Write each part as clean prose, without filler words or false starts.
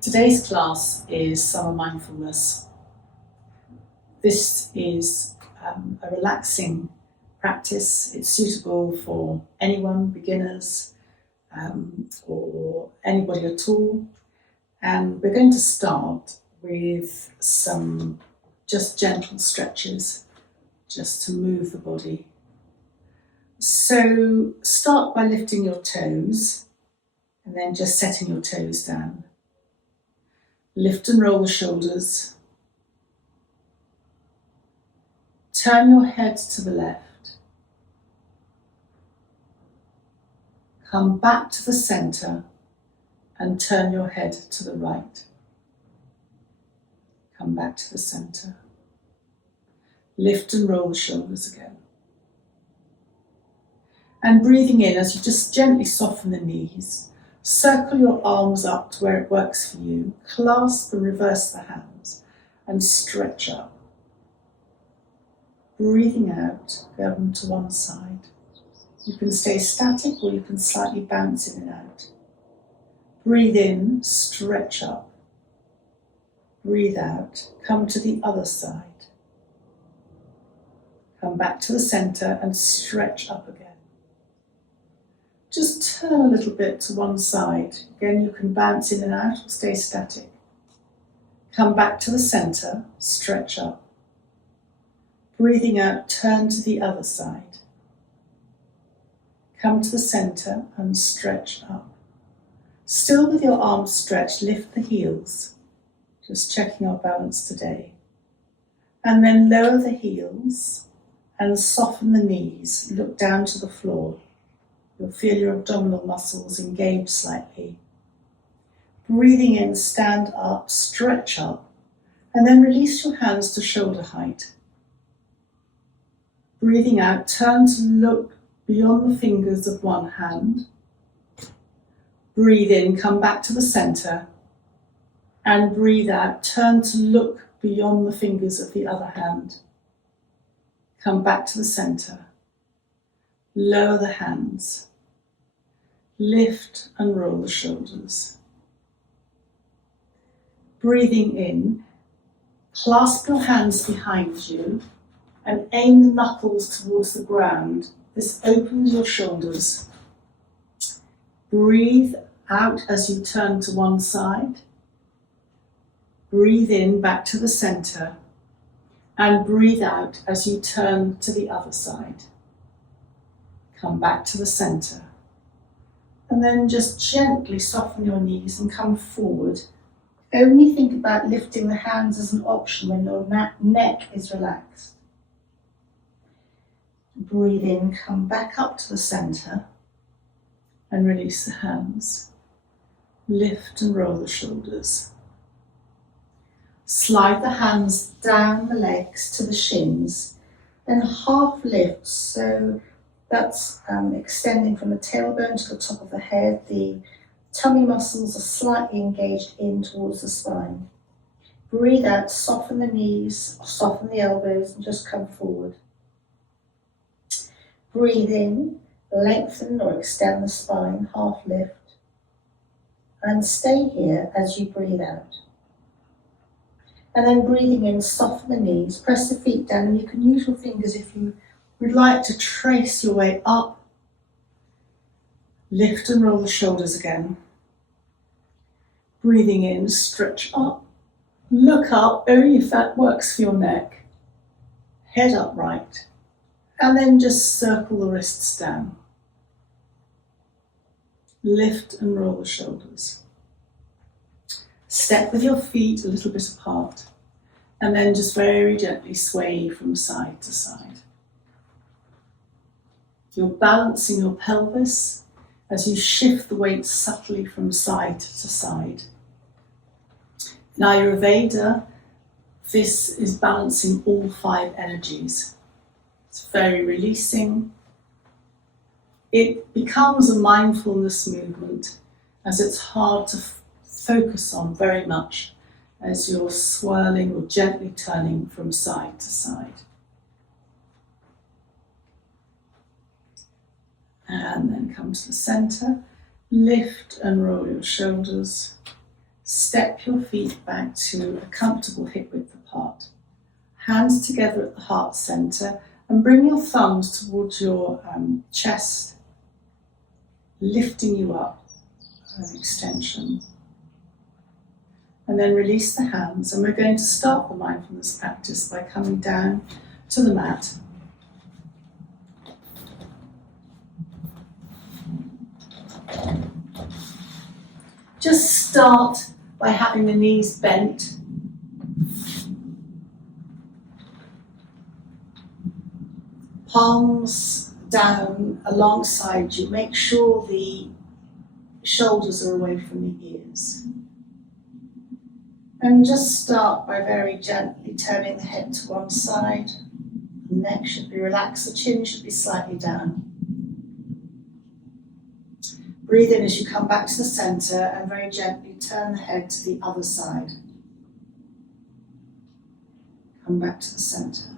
Today's class is Summer Mindfulness. This is a relaxing practice. It's suitable for anyone, beginners, or anybody at all. And we're going to start with some just gentle stretches, just to move the body. So start by lifting your toes and then just setting your toes down. Lift and roll the shoulders. Turn your head to the left. Come back to the center and turn your head to the right. Come back to the center. Lift and roll the shoulders again. And breathing in as you just gently soften the knees. Circle your arms up to where it works for you. Clasp and reverse the hands and stretch up. Breathing out, go them to one side. You can stay static or you can slightly bounce in and out. Breathe in, stretch up. Breathe out, come to the other side. Come back to the center and stretch up again. Just turn a little bit to one side. Again, you can bounce in and out or stay static. Come back to the center, stretch up. Breathing out, turn to the other side. Come to the center and stretch up. Still with your arms stretched, lift the heels. Just checking our balance today. And then lower the heels and soften the knees. Look down to the floor. You'll feel your abdominal muscles engage slightly. Breathing in, stand up, stretch up, and then release your hands to shoulder height. Breathing out, turn to look beyond the fingers of one hand. Breathe in, come back to the center, and breathe out, turn to look beyond the fingers of the other hand. Come back to the center. Lower the hands. Lift and roll the shoulders. Breathing in, clasp your hands behind you and aim the knuckles towards the ground. This opens your shoulders. Breathe out as you turn to one side. Breathe in back to the center and breathe out as you turn to the other side. Come back to the center. And then just gently soften your knees and come forward. Only think about lifting the hands as an option when your neck is relaxed. Breathe in, come back up to the center and release the hands. Lift and roll the shoulders. Slide the hands down the legs to the shins, then half lift, so that's extending from the tailbone to the top of the head. The tummy muscles are slightly engaged in towards the spine. Breathe out, soften the knees, soften the elbows, and just come forward. Breathe in, lengthen or extend the spine, half lift, and stay here as you breathe out. And then breathing in, soften the knees, press the feet down, and you can use your fingers if you would like to trace your way up. Lift and roll the shoulders again. Breathing in, stretch up. Look up, only if that works for your neck. Head upright. And then just circle the wrists down. Lift and roll the shoulders. Step with your feet a little bit apart. And then just very gently sway from side to side. You're balancing your pelvis as you shift the weight subtly from side to side. In Ayurveda, this is balancing all 5 energies. It's very releasing. It becomes a mindfulness movement as it's hard to focus on very much as you're swirling or gently turning from side to side. And then come to the center, lift and roll your shoulders, Step your feet back to a comfortable hip width apart. Hands together at the heart center and bring your thumbs towards your chest, lifting you up, an extension. And then release the hands, and we're going to start the mindfulness practice by coming down to the mat. Just start by having the knees bent. Palms down alongside you. Make sure the shoulders are away from the ears. And just start by very gently turning the head to one side. The neck should be relaxed, the chin should be slightly down. Breathe in as you come back to the center and very gently turn the head to the other side. Come back to the center.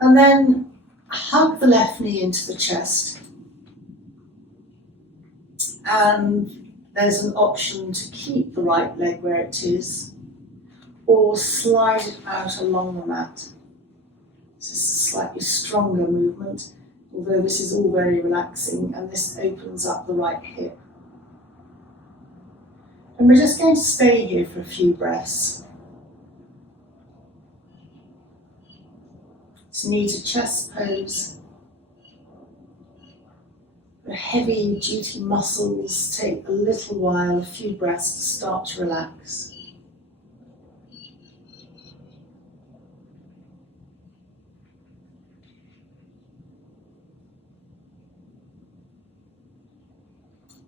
And then hug the left knee into the chest. And there's an option to keep the right leg where it is or slide it out along the mat. This is a slightly stronger movement, although this is all very relaxing, and this opens up the right hip. And we're just going to stay here for a few breaths. It's knee to chest pose. The heavy duty muscles take a little while, a few breaths to start to relax.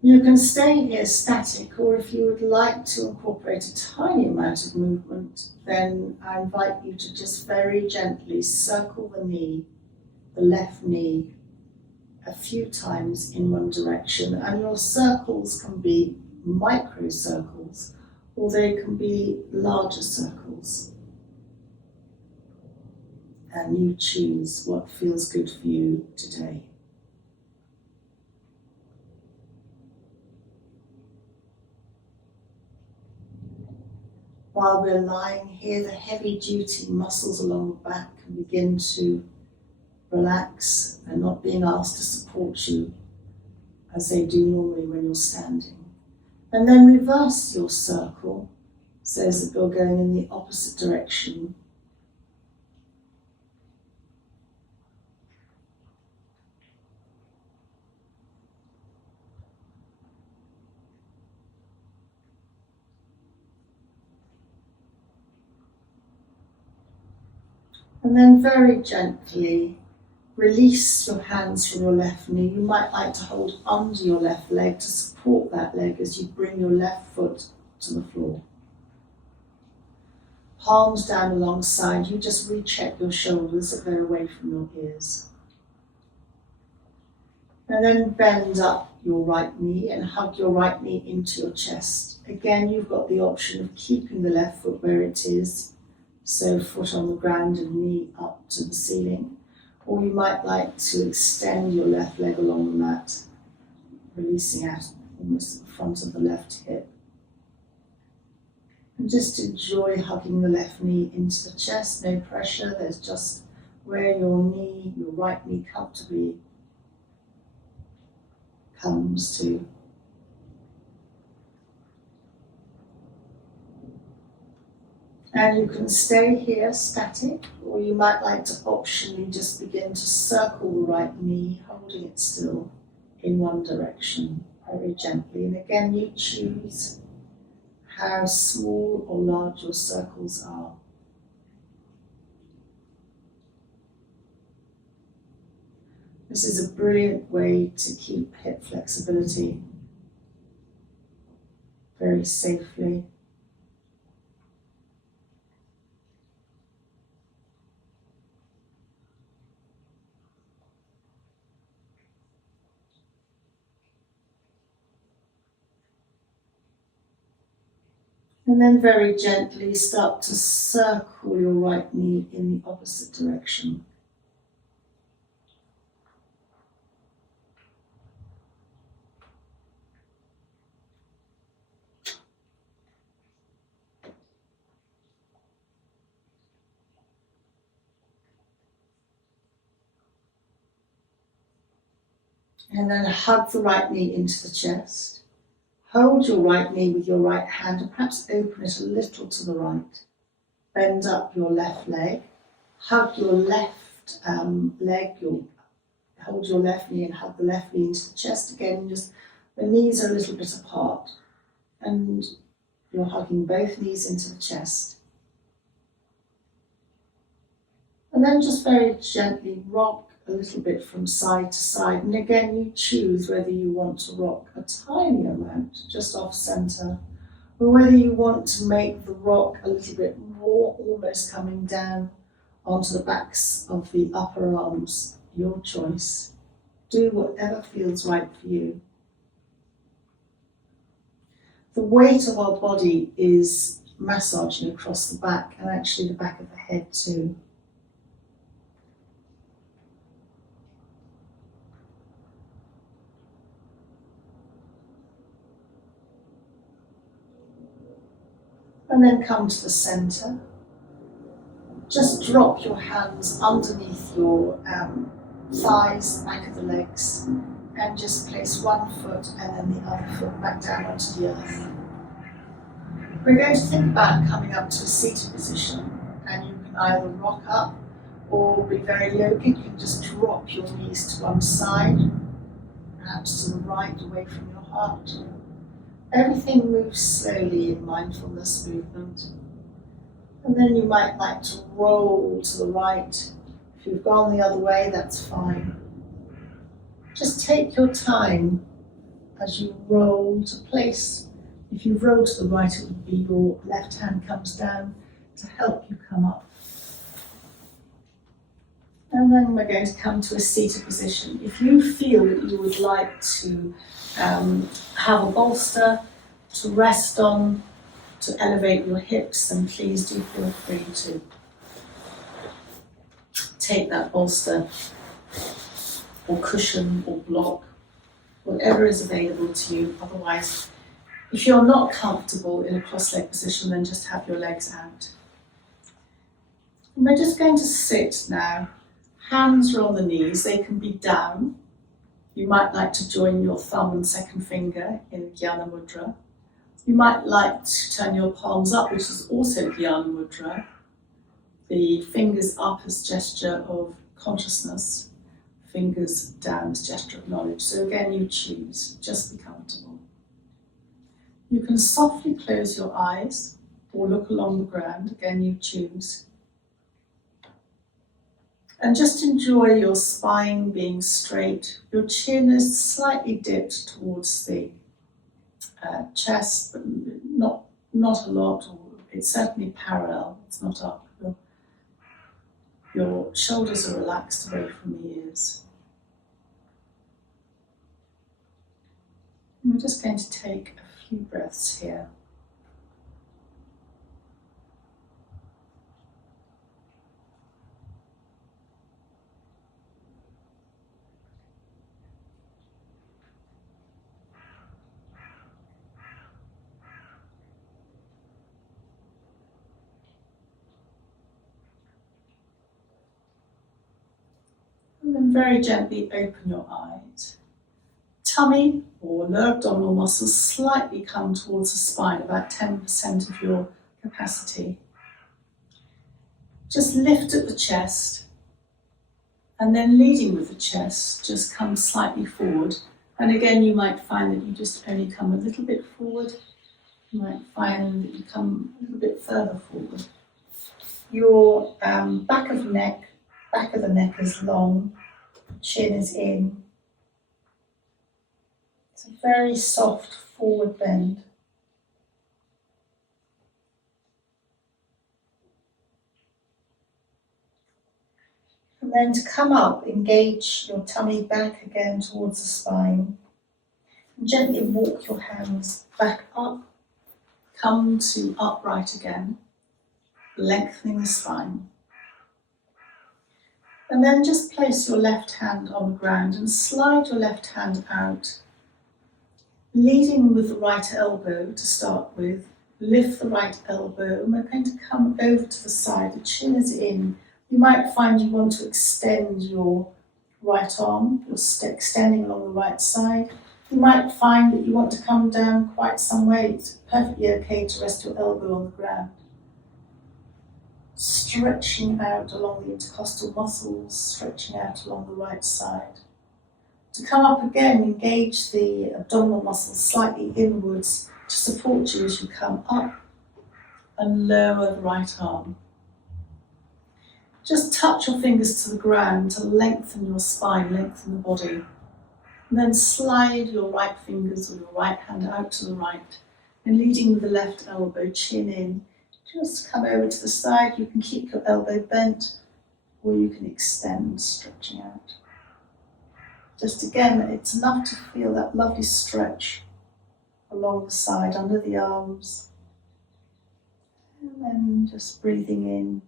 You can stay here static, or if you would like to incorporate a tiny amount of movement, then I invite you to just very gently circle the knee, the left knee, a few times in one direction, and your circles can be micro circles or they can be larger circles, and you choose what feels good for you today. While we're lying here, the heavy duty muscles along the back can begin to relax and not being asked to support you as they do normally when you're standing. And then reverse your circle so that you're going in the opposite direction. And then very gently release your hands from your left knee. You might like to hold under your left leg to support that leg as you bring your left foot to the floor. Palms down alongside you, just recheck your shoulders that they're away from your ears. And then bend up your right knee and hug your right knee into your chest. Again, you've got the option of keeping the left foot where it is, so foot on the ground and knee up to the ceiling. Or you might like to extend your left leg along the mat, releasing out almost at the front of the left hip. And just enjoy hugging the left knee into the chest, no pressure, there's just where your knee, your right knee comfortably comes to. And you can stay here static, or you might like to optionally just begin to circle the right knee, holding it still in one direction, very gently. And again, you choose how small or large your circles are. This is a brilliant way to keep hip flexibility very safely. And then very gently start to circle your right knee in the opposite direction. And then hug the right knee into the chest. Hold your right knee with your right hand and perhaps open it a little to the right. Bend up your left leg. Hug your left leg. Hold your left knee and hug the left knee into the chest again. Just the knees are a little bit apart. And you're hugging both knees into the chest. And then just very gently rock a little bit from side to side. And again, you choose whether you want to rock a tiny amount, just off center, or whether you want to make the rock a little bit more, almost coming down onto the backs of the upper arms. Your choice. Do whatever feels right for you. The weight of our body is massaging across the back and actually the back of the head too. And then come to the center. Just drop your hands underneath your thighs, back of the legs, and just place one foot and then the other foot back down onto the earth. We're going to think about coming up to a seated position, and you can either rock up or be very low. You can just drop your knees to one side, perhaps to the right, away from your heart. Everything moves slowly in mindfulness movement. And then you might like to roll to the right. If you've gone the other way, that's fine. Just take your time as you roll to place. If you've rolled to the right, it would be your left hand comes down to help you come up. And then we're going to come to a seated position. If you feel that you would like to have a bolster to rest on, to elevate your hips, then please do feel free to take that bolster or cushion or block, whatever is available to you. Otherwise, if you're not comfortable in a cross-leg position, then just have your legs out. And we're just going to sit now. Hands are on the knees, they can be down. You might like to join your thumb and second finger in Jnana Mudra. You might like to turn your palms up, which is also Jnana Mudra. The fingers up as gesture of consciousness, fingers down as gesture of knowledge. So again, you choose, just be comfortable. You can softly close your eyes or look along the ground, again you choose. And just enjoy your spine being straight. Your chin is slightly dipped towards the chest, but not a lot. Or it's certainly parallel, it's not up. Your shoulders are relaxed away from the ears. And we're just going to take a few breaths here. And then very gently open your eyes. Tummy or lower abdominal muscles slightly come towards the spine, about 10% of your capacity. Just lift at the chest, and then leading with the chest, just come slightly forward. And again, you might find that you just only come a little bit forward. You might find that you come a little bit further forward. Your back of the neck is long, chin is in. It's a very soft forward bend. And then to come up, engage your tummy back again towards the spine. And gently walk your hands back up, come to upright again, lengthening the spine. And then just place your left hand on the ground and slide your left hand out, leading with the right elbow to start with. Lift the right elbow and we're going to come over to the side. The chin is in. You might find you want to extend your right arm, you're extending along the right side. You might find that you want to come down quite some way. It's perfectly okay to rest your elbow on the ground. Stretching out along the intercostal muscles, stretching out along the right side. To come up again, engage the abdominal muscles slightly inwards to support you as you come up, and lower the right arm. Just touch your fingers to the ground to lengthen your spine, lengthen the body. And then slide your right fingers or your right hand out to the right, and leading with the left elbow, chin in. Just come over to the side. You can keep your elbow bent, or you can extend, stretching out. Just again, it's enough to feel that lovely stretch along the side, under the arms. And then just breathing in,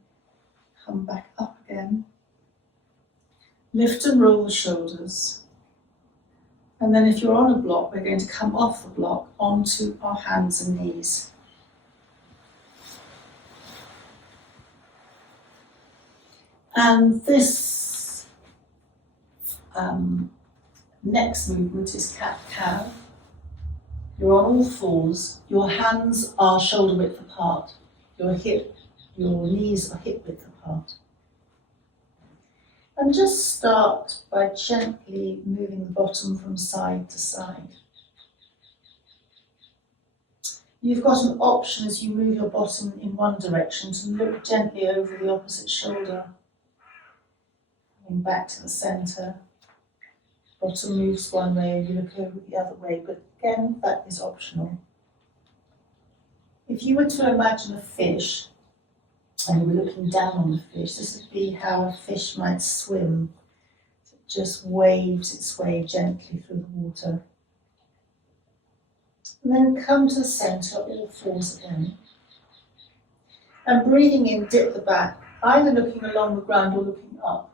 come back up again. Lift and roll the shoulders. And then if you're on a block, we're going to come off the block onto our hands and knees. And this next movement is cat-cow. You're on all fours. Your hands are shoulder width apart. Your knees are hip width apart. And just start by gently moving the bottom from side to side. You've got an option as you move your bottom in one direction to look gently over the opposite shoulder. Coming back to the centre. Bottom moves one way and you look over the other way, but again, that is optional. If you were to imagine a fish, and you were looking down on the fish, this would be how a fish might swim. It just waves its way gently through the water. And then come to the centre, all fours again. And breathing in, dip the back, either looking along the ground or looking up.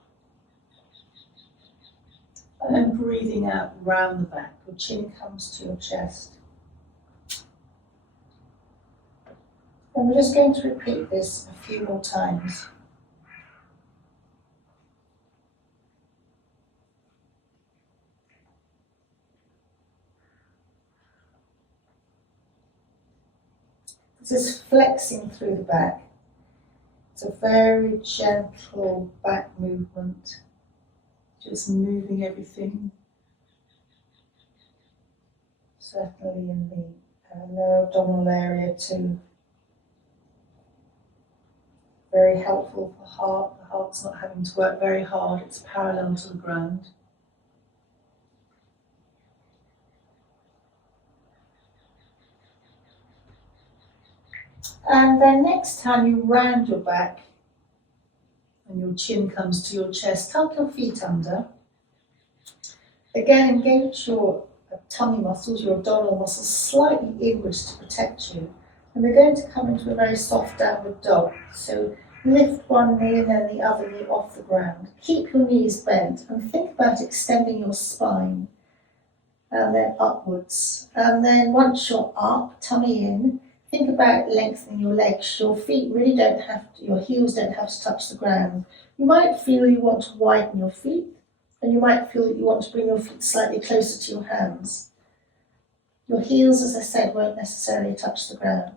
And then breathing out round the back, your chin comes to your chest. And we're just going to repeat this a few more times. This is flexing through the back. It's a very gentle back movement. Just moving everything, certainly in the lower abdominal area too. Very helpful for heart. The heart's not having to work very hard, it's parallel to the ground. And then next time you round your back, and your chin comes to your chest, tuck your feet under. Again, engage your tummy muscles, your abdominal muscles slightly inwards to protect you. And we're going to come into a very soft downward dog. So lift one knee and then the other knee off the ground. Keep your knees bent and think about extending your spine. And then upwards. And then once you're up, tummy in, think about lengthening your legs. Your feet really don't have to, your heels don't have to touch the ground. You might feel you want to widen your feet, and you might feel that you want to bring your feet slightly closer to your hands. Your heels, as I said, won't necessarily touch the ground.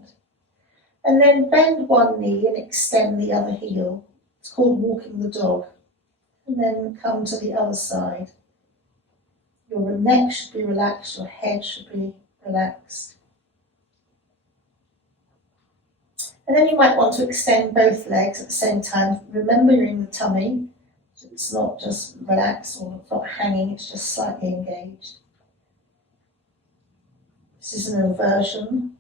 And then bend one knee and extend the other heel. It's called walking the dog. And then come to the other side. Your neck should be relaxed, your head should be relaxed. And then you might want to extend both legs at the same time. Remember you're in the tummy, so it's not just relaxed or it's not hanging, it's just slightly engaged. This is an inversion.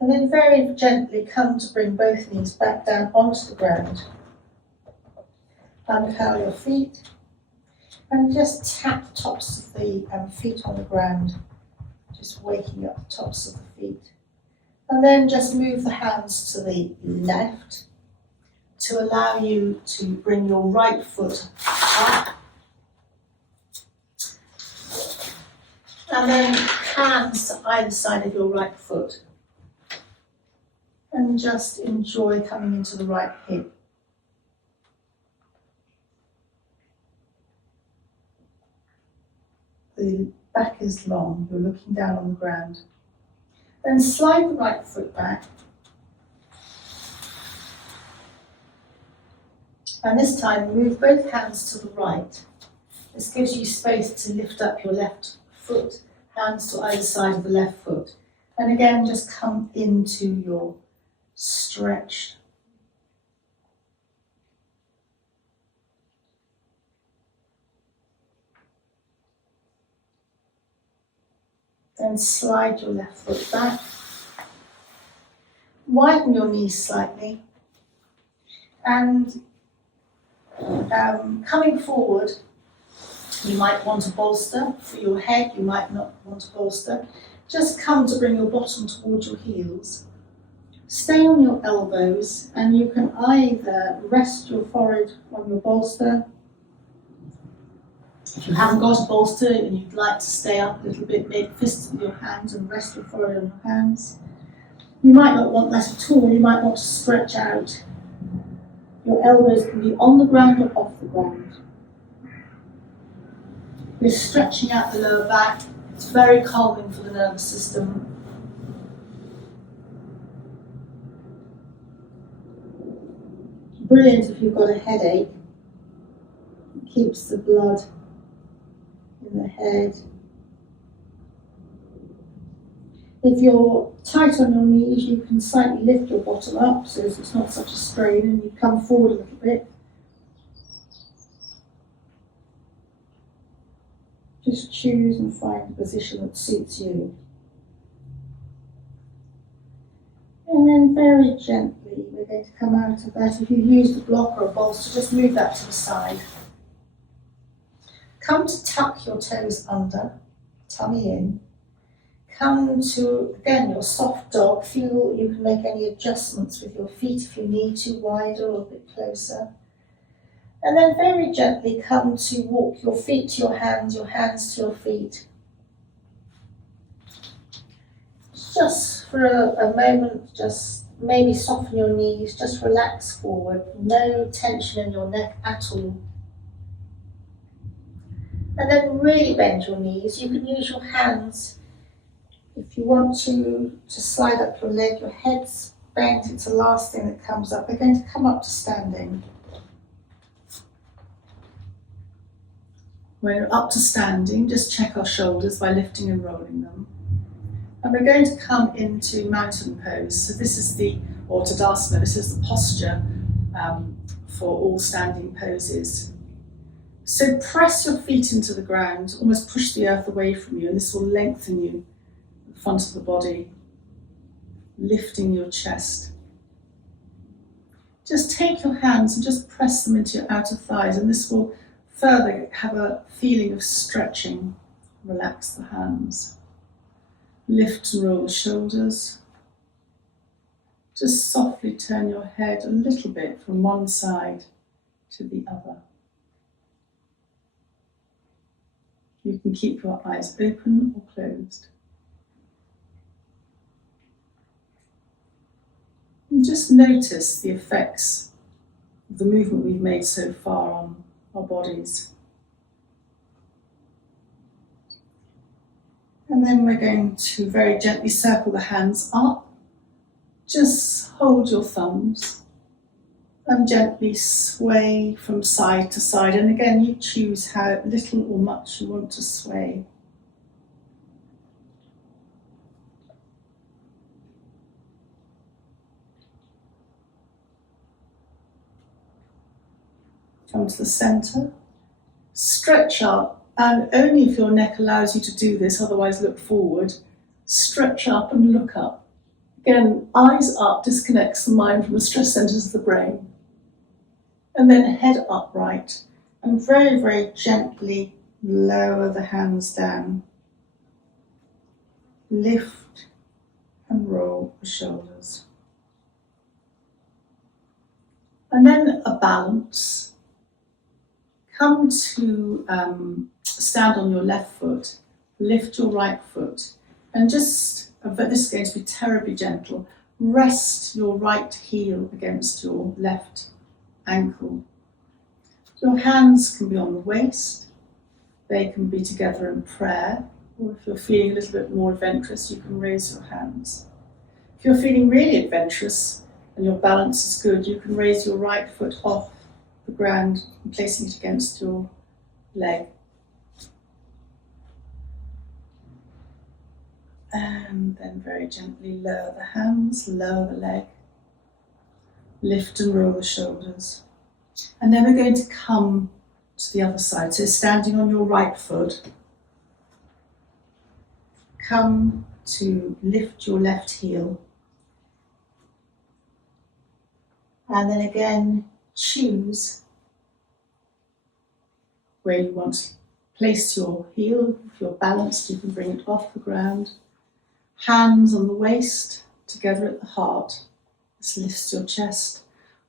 And then very gently come to bring both knees back down onto the ground. Uncurl your feet and just tap the tops of the feet on the ground, just waking up the tops of the feet. And then just move the hands to the left to allow you to bring your right foot up. And then hands to either side of your right foot. And just enjoy coming into the right hip. the back is long, you're looking down on the ground. Then slide the right foot back. And this time move both hands to the right. This gives you space to lift up your left foot, hands to either side of the left foot. And again, just come into your stretch. Then slide your left foot back. Widen your knees slightly. And coming forward, you might want a bolster for your head, you might not want a bolster. Just come to bring your bottom towards your heels. Stay on your elbows, and you can either rest your forehead on your bolster. If you haven't got a bolster and you'd like to stay up a little bit, make fists with your hands and rest your forehead on your hands. You might not want that at all, you might want to stretch out. Your elbows can be on the ground or off the ground. We're stretching out the lower back. It's very calming for the nervous system. Brilliant if you've got a headache. It keeps the blood in the head. If you're tight on your knees, you can slightly lift your bottom up so it's not such a strain, and you come forward a little bit. Just choose and find a position that suits you. And then very gently, we're going to come out of that. If you've used a block or a bolster, just move that to the side. Come to tuck your toes under, tummy in. Come to, again, your soft dog. Feel you can make any adjustments with your feet if you need to, wider or a bit closer. And then very gently come to walk your feet to your hands to your feet. Just for a moment, just maybe soften your knees, just relax forward. No tension in your neck at all. And then really bend your knees. You can use your hands if you want to slide up your leg. Your head's bent, it's the last thing that comes up. We're going to come up to standing. When we're up to standing, just check our shoulders by lifting and rolling them. And we're going to come into mountain pose. So this is or Tadasana, this is the posture for all standing poses. So press your feet into the ground, almost push the earth away from you, and this will lengthen you, the front of the body, lifting your chest. Just take your hands and just press them into your outer thighs, and this will further have a feeling of stretching. Relax the hands. Lift and roll the shoulders. Just softly turn your head a little bit from one side to the other. You can keep your eyes open or closed. And just notice the effects of the movement we've made so far on our bodies. And then we're going to very gently circle the hands up. Just hold your thumbs and gently sway from side to side. And again, you choose how little or much you want to sway. Come to the center, stretch up, and only if your neck allows you to do this, otherwise look forward, stretch up and look up. Again, eyes up disconnects the mind from the stress centers of the brain. And then head upright, and very, very gently lower the hands down. Lift and roll the shoulders. And then a balance. Come to stand on your left foot, lift your right foot, and just, but this is going to be terribly gentle, rest your right heel against your left ankle. Your hands can be on the waist, They can be together in prayer, or if you're feeling a little bit more adventurous, you can raise your hands. If you're feeling really adventurous and your balance is good, you can raise your right foot off the ground and placing it against your leg. And then very gently lower the hands, lower the leg, lift and roll the shoulders. And then we're going to come to the other side. So standing on your right foot, come to lift your left heel. And then again, choose where you want to place your heel. If you're balanced, you can bring it off the ground. Hands on the waist, together at the heart. This lifts your chest.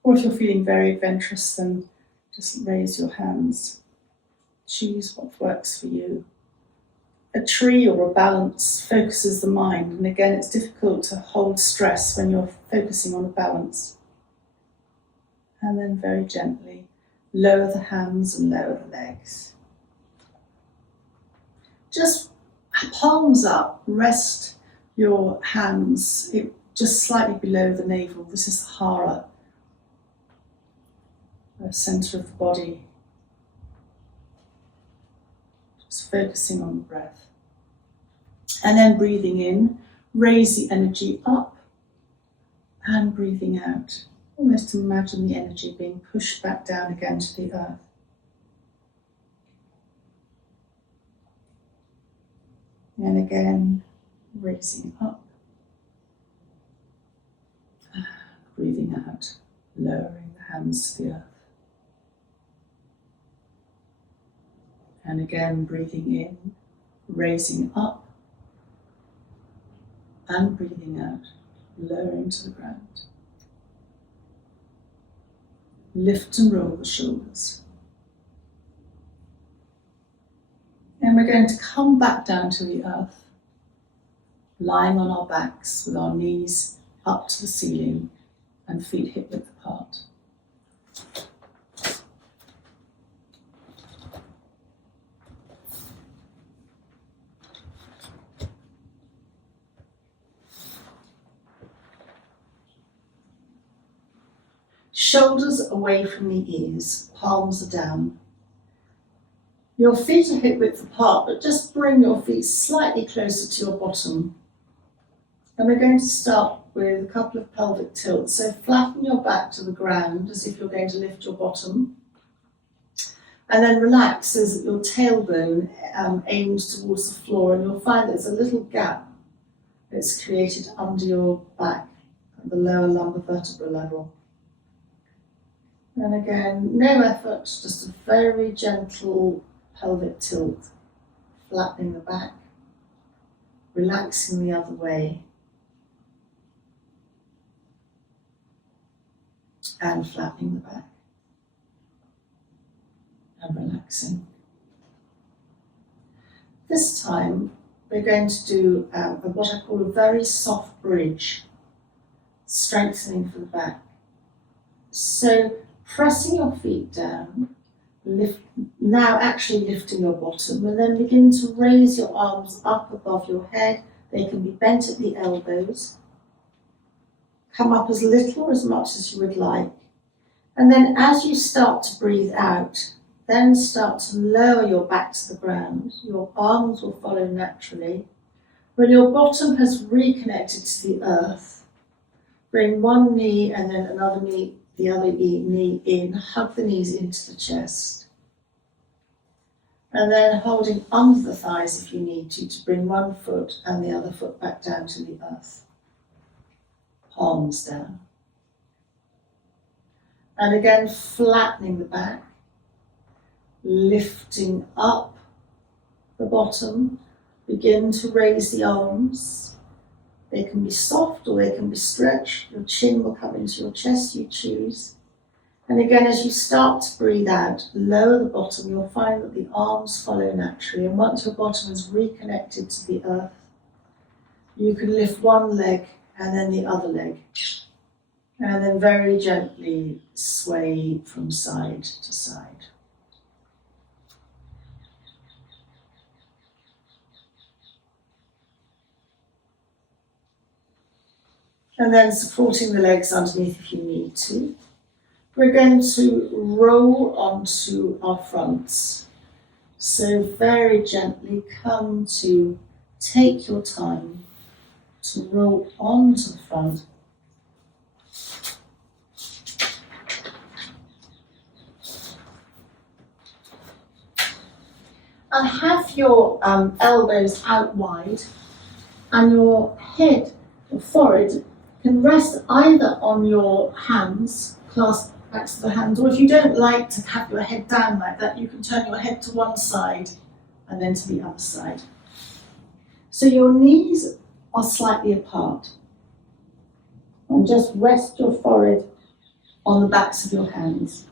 Or if you're feeling very adventurous, then just raise your hands. Choose what works for you. A tree or a balance focuses the mind, and again, it's difficult to hold stress when you're focusing on a balance. And then very gently lower the hands and lower the legs. Just palms up, rest your hands just slightly below the navel. This is the hara, the centre of the body. Just focusing on the breath. And then breathing in, raise the energy up, and breathing out. Almost imagine the energy being pushed back down again to the earth. And again, raising up, and breathing out, lowering the hands to the earth. And again, breathing in, raising up, and breathing out, lowering to the ground. Lift and roll the shoulders. And we're going to come back down to the earth, lying on our backs with our knees up to the ceiling and feet hip-width apart. Shoulders away from the ears, palms are down. Your feet are hip-width apart, but just bring your feet slightly closer to your bottom. And we're going to start with a couple of pelvic tilts. So flatten your back to the ground as if you're going to lift your bottom. And then relax as your tailbone aims towards the floor, and you'll find there's a little gap that's created under your back at the lower lumbar vertebra level. And again, no effort, just a very gentle pelvic tilt, flattening the back, relaxing the other way, and flattening the back, and relaxing. This time, we're going to do what I call a very soft bridge, strengthening for the back. So, pressing your feet down, now actually lifting your bottom, and then begin to raise your arms up above your head. They can be bent at the elbows. Come up as little or as much as you would like. And then as you start to breathe out, then start to lower your back to the ground. Your arms will follow naturally. When your bottom has reconnected to the earth, bring one knee and then another knee, the other knee in, hug the knees into the chest. And then holding under the thighs if you need to bring one foot and the other foot back down to the earth. Palms down. And again, flattening the back, lifting up the bottom. Begin to raise the arms. They can be soft or they can be stretched. Your chin will come into your chest, you choose. And again, as you start to breathe out, lower the bottom, you'll find that the arms follow naturally. And once your bottom is reconnected to the earth, you can lift one leg and then the other leg. And then very gently sway from side to side. And then supporting the legs underneath if you need to. We're going to roll onto our fronts. So very gently come to take your time to roll onto the front. And have your elbows out wide, and your head, your forehead, can rest either on your hands, clasped back to the hands, or if you don't like to have your head down like that, you can turn your head to one side and then to the other side. So your knees are slightly apart. And just rest your forehead on the backs of your hands.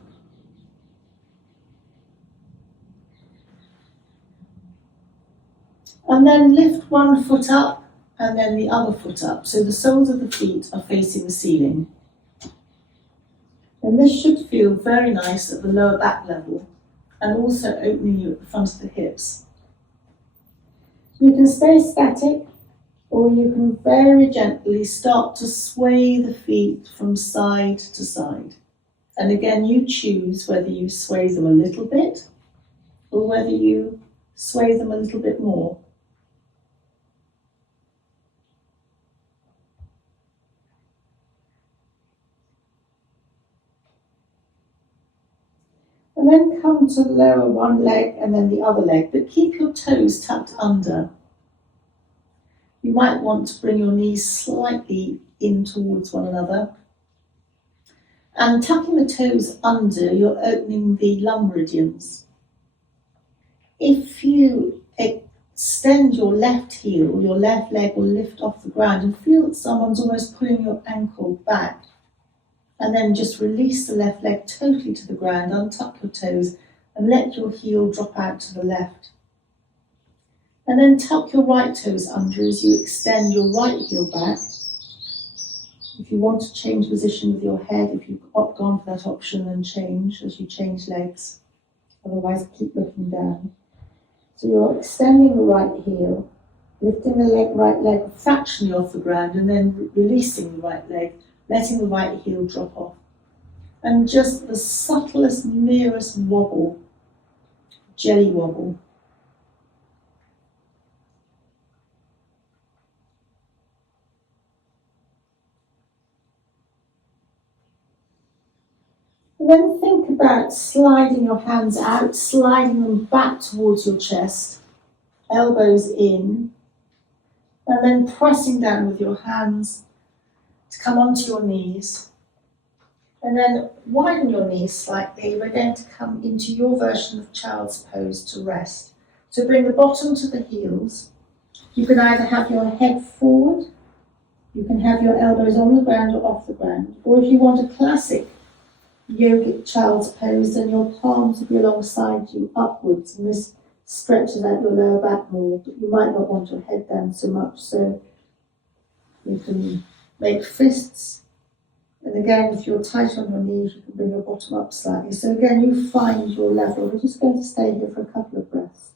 And then lift one foot up and then the other foot up. So the soles of the feet are facing the ceiling. And this should feel very nice at the lower back level and also opening you at the front of the hips. You can stay static, or you can very gently start to sway the feet from side to side. And again, you choose whether you sway them a little bit or whether you sway them a little bit more. And then come to lower one leg and then the other leg, but keep your toes tucked under. You might want to bring your knees slightly in towards one another. And tucking the toes under, you're opening the lung meridians. If you extend your left heel, your left leg will lift off the ground and feel that someone's almost pulling your ankle back. And then just release the left leg totally to the ground, untuck your toes and let your heel drop out to the left. And then tuck your right toes under as you extend your right heel back. If you want to change position with your head, if you've gone for that option, then change as you change legs. Otherwise, keep looking down. So you're extending the right heel, lifting the right leg fractionally off the ground and then releasing the right leg, letting the right heel drop off. And just the subtlest, merest wobble, jelly wobble. And then think about sliding your hands out, sliding them back towards your chest, elbows in, and then pressing down with your hands to come onto your knees. And then widen your knees slightly. We're going to come into your version of child's pose to rest. So bring the bottom to the heels. You can either have your head forward, you can have your elbows on the ground or off the ground, or if you want a classic yogic child's pose, then your palms will be alongside you upwards, and this stretches out your lower back more, but you might not want your head down so much, so you can make fists. And again, if you're tight on your knees, you can bring your bottom up slightly. So again, you find your level. We're just going to stay here for a couple of breaths.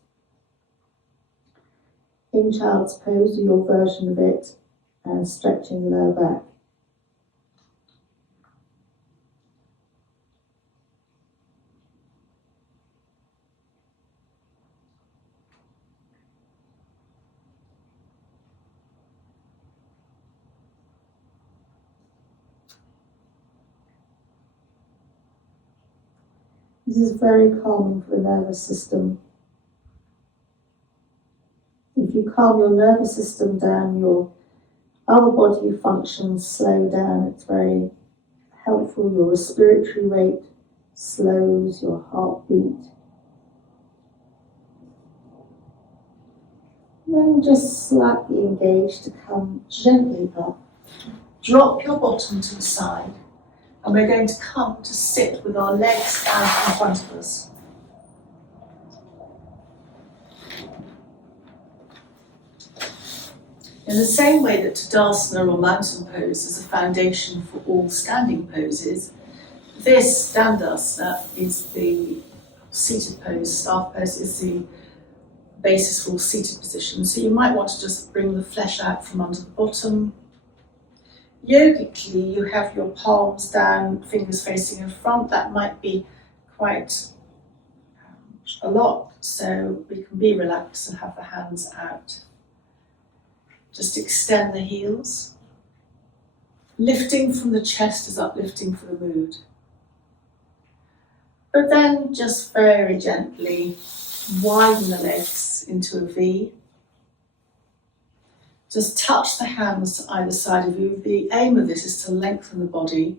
In child's pose, or your version of it, and stretching the lower back. This is very calming for the nervous system. If you calm your nervous system down, your other bodily functions slow down. It's very helpful. Your respiratory rate slows, your heartbeat. And then just slightly engage to come gently up. Drop your bottom to the side. And we're going to come to sit with our legs out in front of us. In the same way that Tadasana or mountain pose is a foundation for all standing poses, this Dandasana is the seated pose, staff pose is the basis for all seated positions. So you might want to just bring the flesh out from under the bottom. Yogically, you have your palms down, fingers facing in front. That might be quite a lot, so we can be relaxed and have the hands out. Just extend the heels. Lifting from the chest is uplifting for the mood. But then just very gently widen the legs into a V. Just touch the hands to either side of you. The aim of this is to lengthen the body.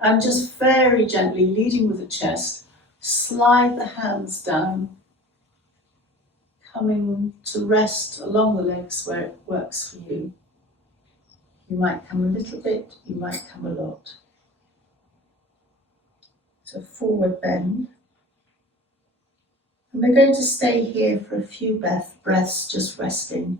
And just very gently, leading with the chest, slide the hands down, coming to rest along the legs where it works for you. You might come a little bit, you might come a lot. So forward bend. And we're going to stay here for a few breaths, just resting.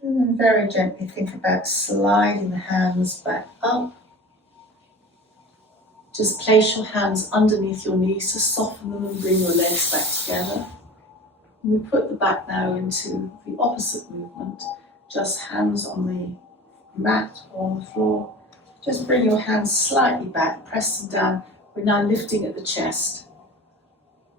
And then very gently think about sliding the hands back up. Just place your hands underneath your knees to soften them and bring your legs back together. And we put the back now into the opposite movement. Just hands on the mat or on the floor. Just bring your hands slightly back, press them down. We're now lifting at the chest.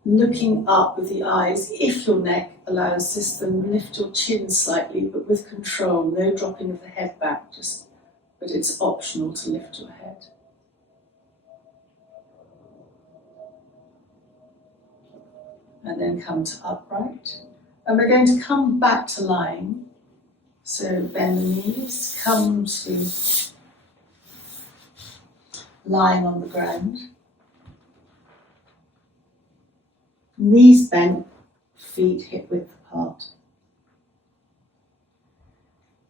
Looking up with the eyes. If your neck allows this, then lift your chin slightly, but with control. No dropping of the head back, but it's optional to lift your head. And then come to upright. And we're going to come back to lying. So bend the knees, come to lying on the ground. Knees bent, feet hip width apart.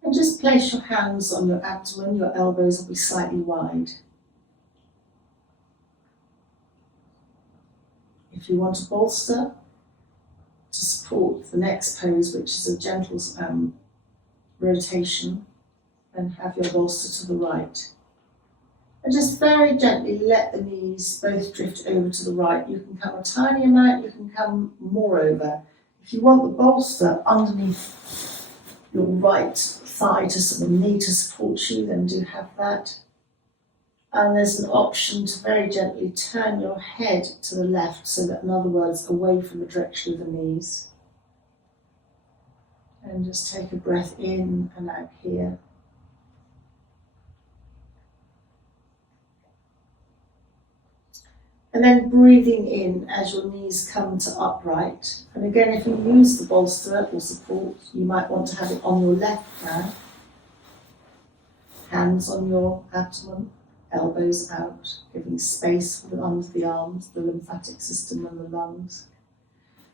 And just place your hands on your abdomen, your elbows will be slightly wide. If you want a bolster to support the next pose, which is a gentle rotation, then have your bolster to the right. And just very gently let the knees both drift over to the right. You can come a tiny amount, you can come more over. If you want the bolster underneath your right thigh to sort of knee to support you, then do have that. And there's an option to very gently turn your head to the left, so that, in other words, away from the direction of the knees. And just take a breath in and out here. And then breathing in as your knees come to upright. And again, if you use the bolster or support, you might want to have it on your left now. Hands on your abdomen, elbows out, giving space under the arms, the lymphatic system and the lungs.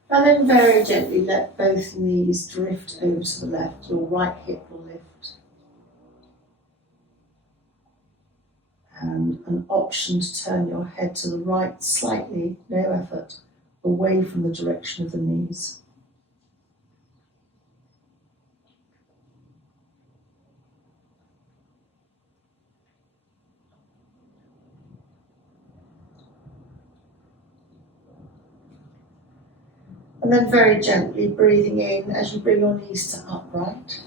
And then very gently let both knees drift over to the left. Your right hip will lift. And an option to turn your head to the right slightly, no effort, away from the direction of the knees. And then very gently breathing in as you bring your knees to upright.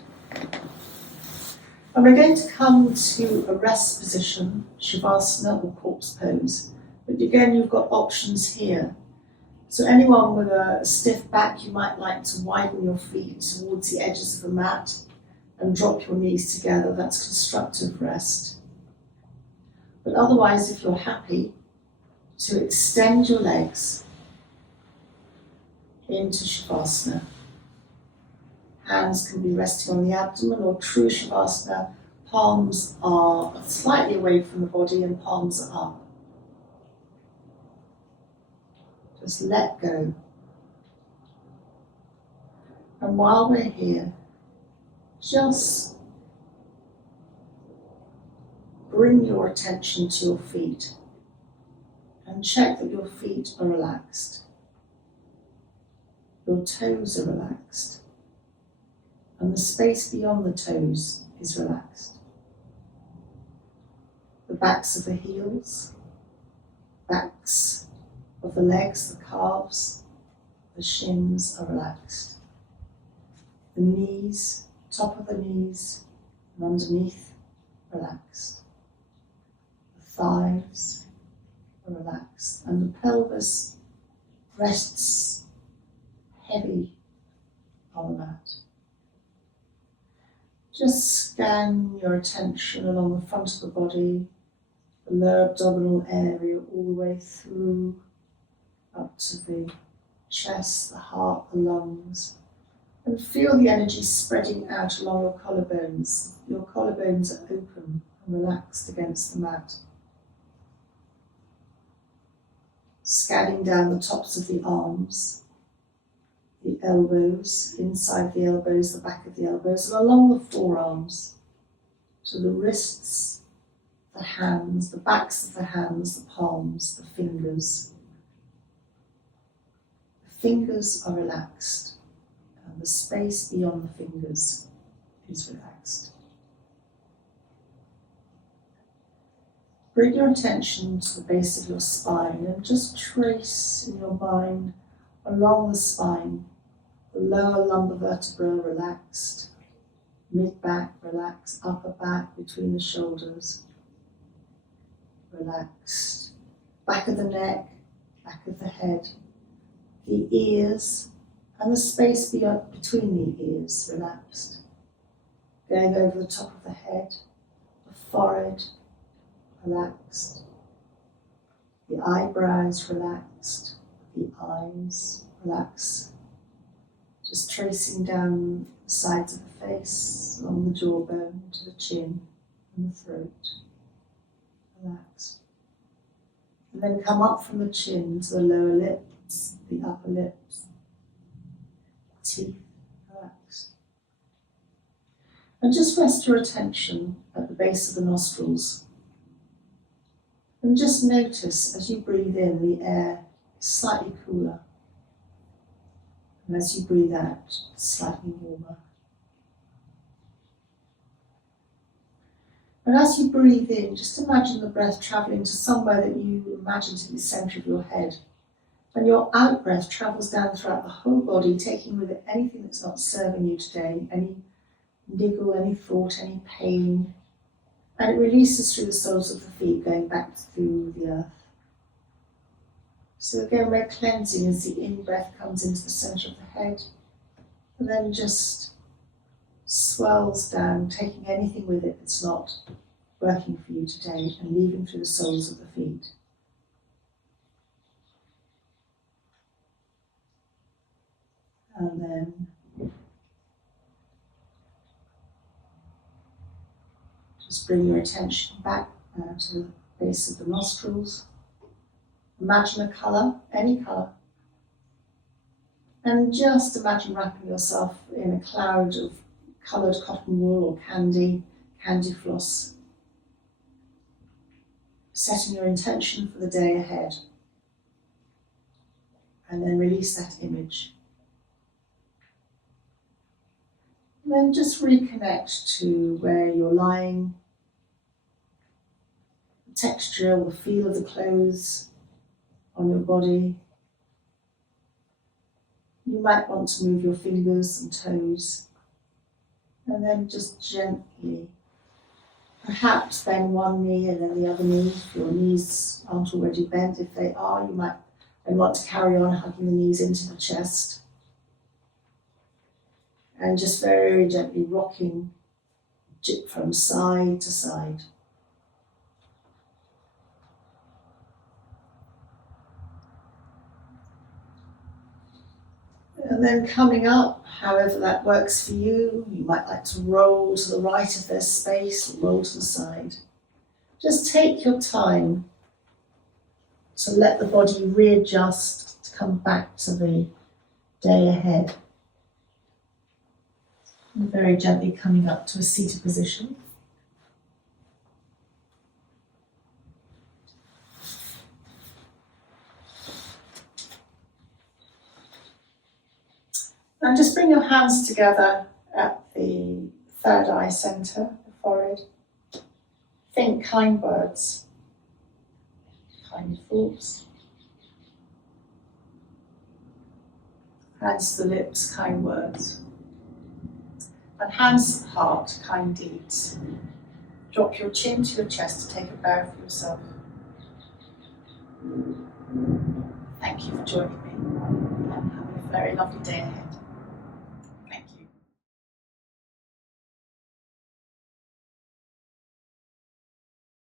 And we're going to come to a rest position, Shavasana or corpse pose. But again, you've got options here. So anyone with a stiff back, you might like to widen your feet towards the edges of the mat and drop your knees together. That's constructive rest. But otherwise, if you're happy, to extend your legs into Shavasana. Hands can be resting on the abdomen, or true Shavasana, palms are slightly away from the body and palms are up. Just let go. And while we're here, just bring your attention to your feet and check that your feet are relaxed. Your toes are relaxed, and the space beyond the toes is relaxed. The backs of the heels, backs of the legs, the calves, the shins are relaxed. The knees, top of the knees and underneath, relaxed. The thighs are relaxed, and the pelvis rests heavy on the mat. Just scan your attention along the front of the body, the lower abdominal area, all the way through up to the chest, the heart, the lungs, and feel the energy spreading out along your collarbones. Your collarbones are open and relaxed against the mat. Scanning down the tops of the arms, the elbows, inside the elbows, the back of the elbows, and along the forearms, to the wrists, the hands, the backs of the hands, the palms, the fingers. The fingers are relaxed, and the space beyond the fingers is relaxed. Bring your attention to the base of your spine and just trace in your mind along the spine, the lower lumbar vertebra relaxed, mid-back relaxed, upper back between the shoulders relaxed, back of the neck, back of the head, the ears and the space between the ears relaxed, going over the top of the head, the forehead relaxed, the eyebrows relaxed, the eyes relaxed, just tracing down the sides of the face, along the jawbone to the chin and the throat, relaxed. And then come up from the chin to the lower lips, the upper lips, teeth relaxed. And just rest your attention at the base of the nostrils. And just notice as you breathe in, the air is slightly cooler. And as you breathe out, it's slightly warmer. And as you breathe in, just imagine the breath travelling to somewhere that you imagine to be the centre of your head. And your out breath travels down throughout the whole body, taking with it anything that's not serving you today, any niggle, any thought, any pain. And it releases through the soles of the feet, going back through the earth. So again, we're cleansing as the in-breath comes into the centre of the head, and then just swells down, taking anything with it that's not working for you today, and leaving through the soles of the feet. And then just bring your attention back to the base of the nostrils. Imagine a colour, any colour. And just imagine wrapping yourself in a cloud of coloured cotton wool or candy floss. Setting your intention for the day ahead. And then release that image. And then just reconnect to where you're lying, the texture or the feel of the clothes on your body. You might want to move your fingers and toes, and then just gently, perhaps bend one knee and then the other knee. If your knees aren't already bent, if they are, you might then want to carry on hugging the knees into the chest. And just very gently rocking from side to side. And then coming up, however that works for you, you might like to roll to the right if there's space, roll to the side. Just take your time to let the body readjust to come back to the day ahead. And very gently coming up to a seated position. And just bring your hands together at the third eye centre, the forehead. Think kind words, kind thoughts. Hands to the lips, kind words. And hands to the heart, kind deeds. Drop your chin to your chest to take a bow for yourself. Thank you for joining me, and have a very lovely day ahead.